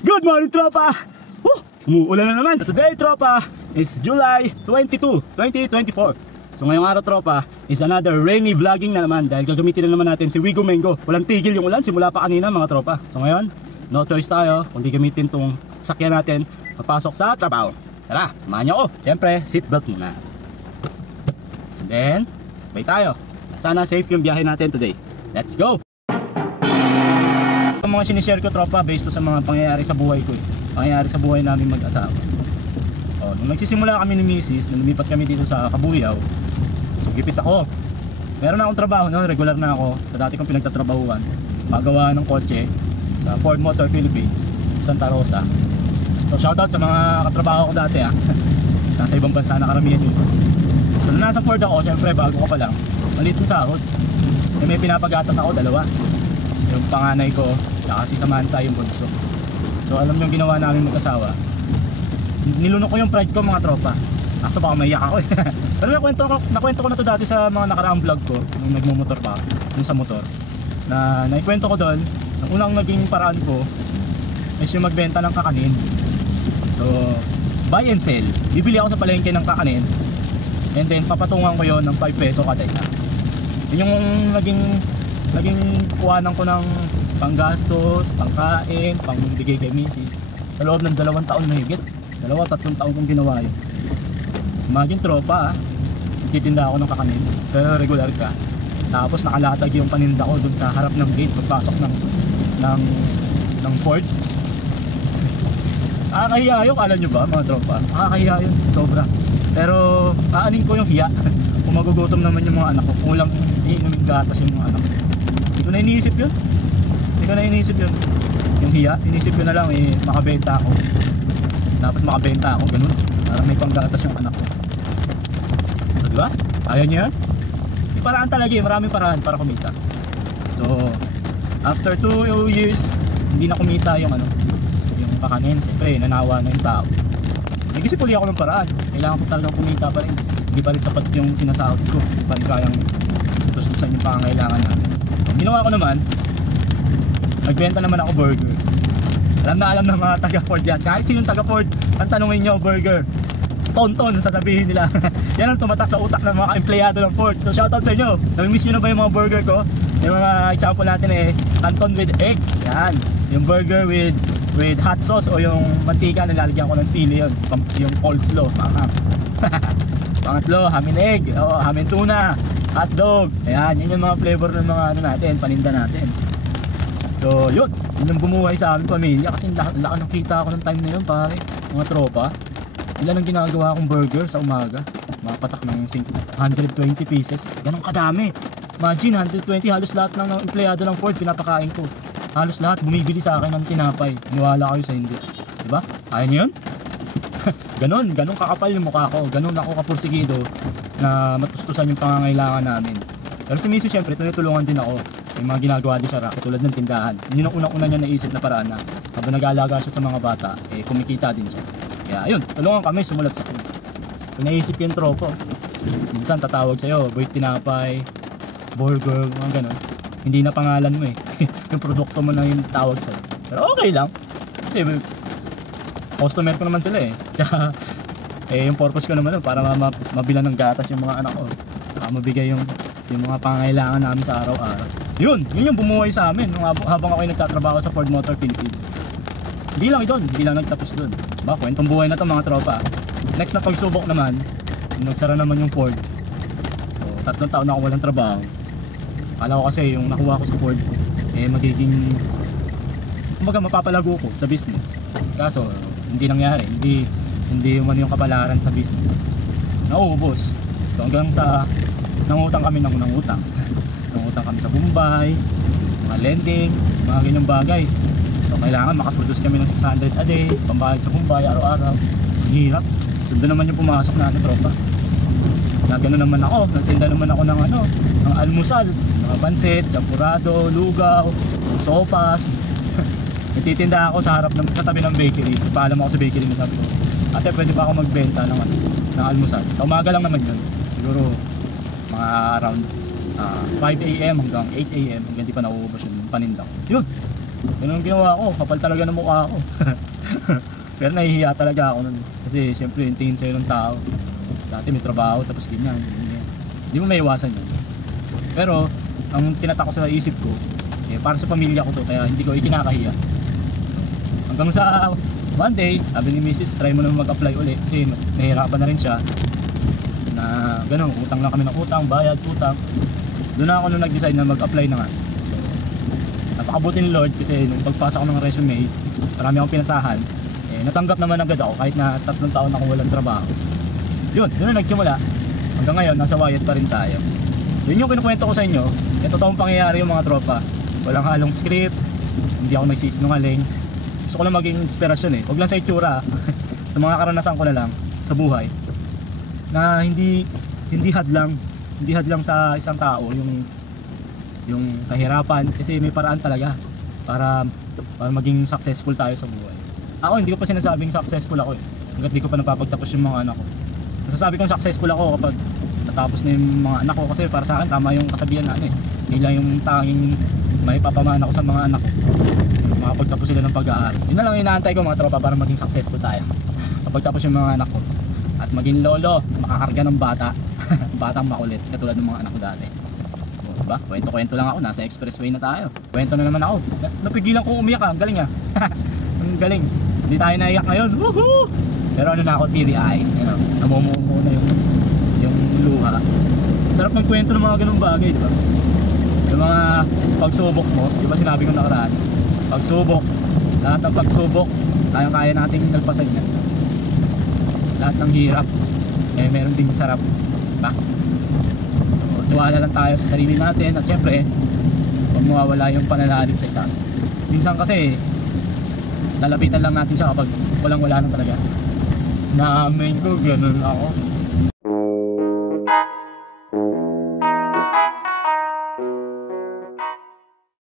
Good morning, tropa! Umuulan na naman. Today, tropa, is July 22, 2024. So ngayong araw, tropa, is another rainy vlogging na naman dahil gagamitin na naman natin si Wigo Mango. Walang tigil yung ulan simula pa kanina, mga tropa. So ngayon, no choice tayo kundi gamitin tong sakyan natin papasok sa trabaho. Tara, samahan niyo ako. Siyempre, seatbelt muna. And then, bay tayo. Sana safe yung biyahe natin today. Let's go! Ang mga sinishare ko, tropa, based to sa mga pangyayari sa buhay ko, pangyayari sa buhay namin mag-asawa. Nung nagsisimula kami ni Mrs., nung lumipat kami dito sa Kabuyaw, gipit ako. Meron na akong trabaho, no? Regular na ako sa dati kong pinagtatrabahuan, magawa ng kotse sa Ford Motor Philippines, Santa Rosa. So shoutout sa mga katrabaho ko dati, nasa ibang bansa na karamihan yun. So nung nasa Ford ako, syempre bago ko pa lang, maliit yung sahod. May pinapagatas ako, dalawa. Yung panganay ko, tsaka si Samantha yung bunso. So alam nyo yung ginawa namin mag-asawa, nilunok ko yung pride ko, mga tropa. Kaso baka maiyak ako eh. Pero nakwento ko na to dati sa mga nakaraang vlog ko nung nagmumotor pa, nung sa motor. Naikwento ko doon, ang unang naging paraan ko is yung magbenta ng kakanin. So buy and sell. Bibili ako sa palengke ng kakanin, and then papatungan ko yon ng 5 peso kada isa. Yun yung naging kuhanan ko ng panggastos, pangkain, pangbigay kay Mrs. Sa loob ng 2 taon na higit. 2-3 taon kong ginawa yun. Imagine, tropa, titinda ako ng kakanin, pero regular ka. Tapos nakalatag yung paninda ko dun sa harap ng gate pagpasok ng Ford. Nakakahiya yun, kala nyo ba, mga tropa? Nakakahiya yun, sobra. Pero aanin ko yung hiya. Kung magugutom naman yung mga anak ko, kung lang iinumin gatas yung mga anak ko. Hindi ko na iniisip yun. Yung hiya, inisip ko na lang makabenta ako. Dapat makabenta ako, ganun. Para may panggatas yung anak ko. So, diba? Ayaw niyo yan? May paraan talaga eh, maraming paraan para kumita. So, after 2 years, hindi na kumita yung kakanin. Siyempre, nanawa na yung tao. Nag-isip uli ako ng paraan. Kailangan ko talagang kumita pa rin. Hindi pa rin sapat yung sinasahod ko. Hindi pa rin kayang tustusan yung pangangailangan natin. So, ginawa ko naman, nagbenta naman ako burger. Alam na mga taga-Ford yan. Kahit sinong taga-Ford, ang tanongin nyo, burger, tonton, sasabihin nila. Yan ang tumatak sa utak ng mga empleyado ng Ford. So shoutout sa inyo. Namimiss nyo na ba yung mga burger ko? Yung mga example natin canton with egg. Yan. Yung burger with hot sauce o yung mantika, nilalagyan ko ng sili yun. Yung coleslaw. Pangatlo, ham and egg. Ham and tuna. Hotdog. Ayan, yun yung mga flavor ng mga natin, paninda natin. So yun yung bumuhay sa aming pamilya. Kasi laki ng kita ako ng time na yun, pare. Mga tropa, ilan ang ginagawa akong burger sa umaga, mapatak ng 120 pieces. Ganun kadami. Imagine, 120, halos lahat ng empleyado ng Ford pinapakain ko. Halos lahat bumibili sa akin ng tinapay. Iniwala kayo sa hindi, diba? Ayaw nyo yun? Ganun kakapal yung mukha ko. Ganun ako kapursigido na matustusan yung pangangailangan namin. Pero si Mrs. syempre tinutulungan din ako. Yung mga ginagawa din siya katulad ng tindahan. Yun ang unang-una niya naisip na paraan na habang nag-aalaga siya sa mga bata, kumikita din siya. Kaya ayun, tulungan kami sumulat sa food. Kung naisip yung tropo, minsan tatawag sa'yo, boy tinapay, burger, mga ganun. Hindi na pangalan mo yung produkto mo na yung tawag sa'yo. Pero okay lang. Kasi customer ko naman sila Tsaka yung purpose ko naman para mabilan ng gatas yung mga anak ko. Para mabigay yung mga pangangailangan namin sa araw-araw. Yun yung bumuhay sa amin habang ako nagtatrabaho sa Ford Motor Philippines. Hindi lang nagtapos doon. Diba? Kwentong buhay na to, mga tropa. Next na pagsubok naman, nagsara naman yung Ford. So 3 taon na ako walang trabaho. Akala ko kasi yung nakuha ko sa Ford magiging mapapalago ko sa business. Kaso hindi nangyari. Hindi man yung kapalaran sa business. Nauubos. So hanggang sa nangutang kami ng utang. Nangutang kami sa Bombay, mga lending, mga ganyang bagay. So kailangan makaproduce kami ng 600 a day, pambayad sa Bombay araw-araw. Hirap. Doon naman yung pumasok na tropa. Nagano naman ako, nagtinda naman ako ng almusal, mga pansit, champurado, lugaw, sopas. Nagtitinda ako sa tabi ng bakery. Paalam ako sa bakery na sabi ko, ate, pwede ba ako magbenta ng almusal? Sa umaga lang naman yun. Siguro mga around 5 AM hanggang 8 AM hanggang di pa nauubos yung paninda ko. Yun, Ganun ang ginawa ko, kapal talaga ng mukha ko. Pero nahihiya talaga ako nun. Kasi syempre yung tingin sa'yo ng tao. Dati may trabaho, tapos ganyan. Hindi mo maiwasan yun. Pero, ang tinatak ko sa isip ko, para sa pamilya ko to, kaya hindi ko ikinakahiya. Hanggang sa one day, sabi ni Mrs. try mo naman mag-apply ulit kasi nahihirapan na rin siya. Na ganun, utang lang kami ng utang, bayad, utang. Doon na ako nung nag-decide na mag-apply na nga. Napakabuti ni Lord kasi nung pagpasok ko ng resume, marami akong pinasahan. Natanggap naman agad ako kahit na 3 taon ako walang trabaho. Yun, doon na nagsimula. Hanggang ngayon, nasa Wyatt pa rin tayo. Yun yung kinukwento ko sa inyo. Yung totoong pangyayari yung mga tropa. Walang halong script, hindi ako nagsisinungaling. Gusto ko lang maging inspirasyon eh. Huwag lang sa itsura. Sa mga karanasan ko na lang sa buhay. Na hindi hadlang sa isang tao yung kahirapan kasi may paraan talaga para maging successful tayo sa buhay. Ako hindi ko pa sinasabing successful ako eh. Hangga't di ko pa napapagtapos yung mga anak ko. Nasasabi kong successful ako kapag natapos na yung mga anak ko kasi para sa akin tama yung kasabihan natin eh. Hindi lang yung tanging may papamana ko sa mga anak ko. Makapagtapos sila ng pag-aaral. Yun na lang inaantay ko mga tropa para maging successful tayo. Kapag tapos yung mga anak ko. At maging lolo, makakarga ng bata. Batang makulit katulad ng mga anak ko dati. Diba? Kwento-kwento lang ako, nasa expressway na tayo. Kwento na naman ako. Napigilan ko umiyak ah, ang galing ah. Ang galing. Hindi tayo naiyak ngayon. Woohoo! Pero ano na ako, teary eyes. Namumuo na yung luha. Sarap magkwento ng mga ganung bagay, diba? Yung mga pagsubok mo, di ba sinabi ko nakaraan? Pagsubok, lahat ng pagsubok, kaya nating nagpasan yan. Lahat ng hirap, meron ding sarap. Diba? So, tuwala lang tayo sa sarili natin at syempre, huwag mawawala yung pananalig sa itaas. Minsan kasi, lalapitan lang natin siya kapag walang-wala na talaga. Naamin ko, ganun ako.